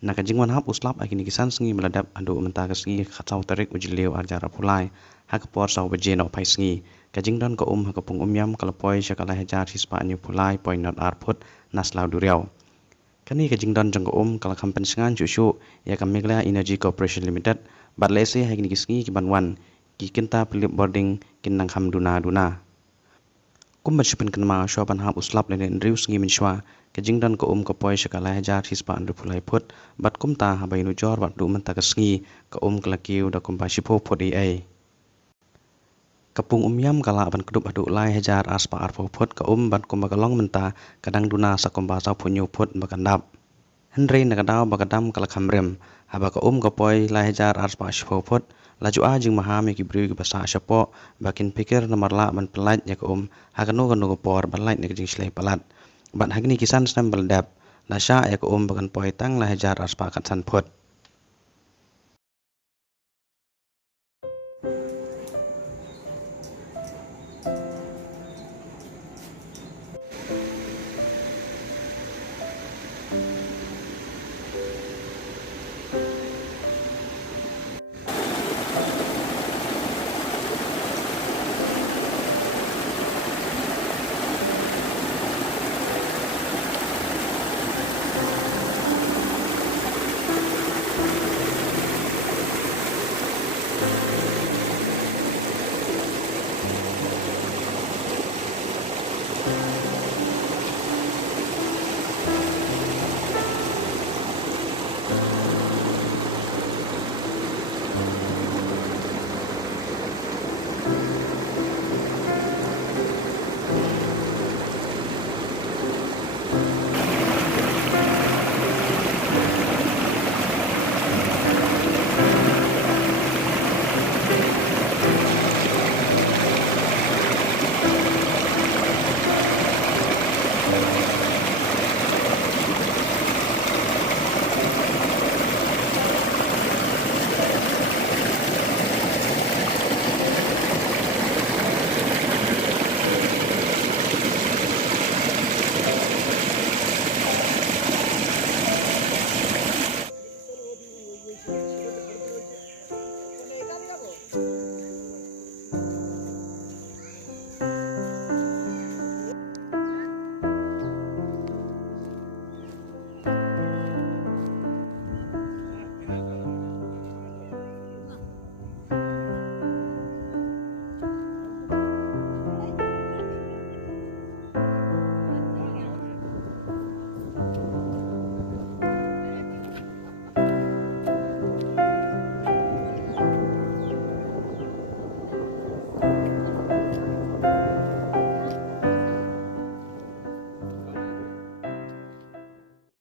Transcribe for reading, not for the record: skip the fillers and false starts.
Nakajingwan hap uslap akini kisan sengi meladap adu menta kesengi kacau tarik ujiliu arjara pulai hakapor sau bejeno pai sengi kajing don ko hakapung yam kalapoi syakala hajar hispa anyu pulai poi not arput naslau duriau kani kajing don jong ko kalakam pensengan cucu ya kamigla energy corporation limited bat lese hakini kisengi kibanwan kikinta pelip boarding kinang ham duna kumbat syupen kenma syopan hap uslap lenen riu sengi mensywa kajing don ko kapoi syakala hajar hispa andu pulai put bat kumta habai nujor bat du menta kesengi ko kelakiu da kumpa syipo put ai kapung yam kala ban kedup adu lai hajar aspa arpo put ko bat kumba kalong menta kadang duna sakumba sa punyu put bakandap Henry nakadaw bakadam kalakam rem haba ko kapoi lai hajar aspa syipo put laju ajing maham yang kibri ke basa syapo bakin pikir nomor la ban pelat ya ko hakanu kanu por balait nak jing slai palat ban hagni kisan snam beldap lasya ya ko bakan poi tang la hajar aspa katsan put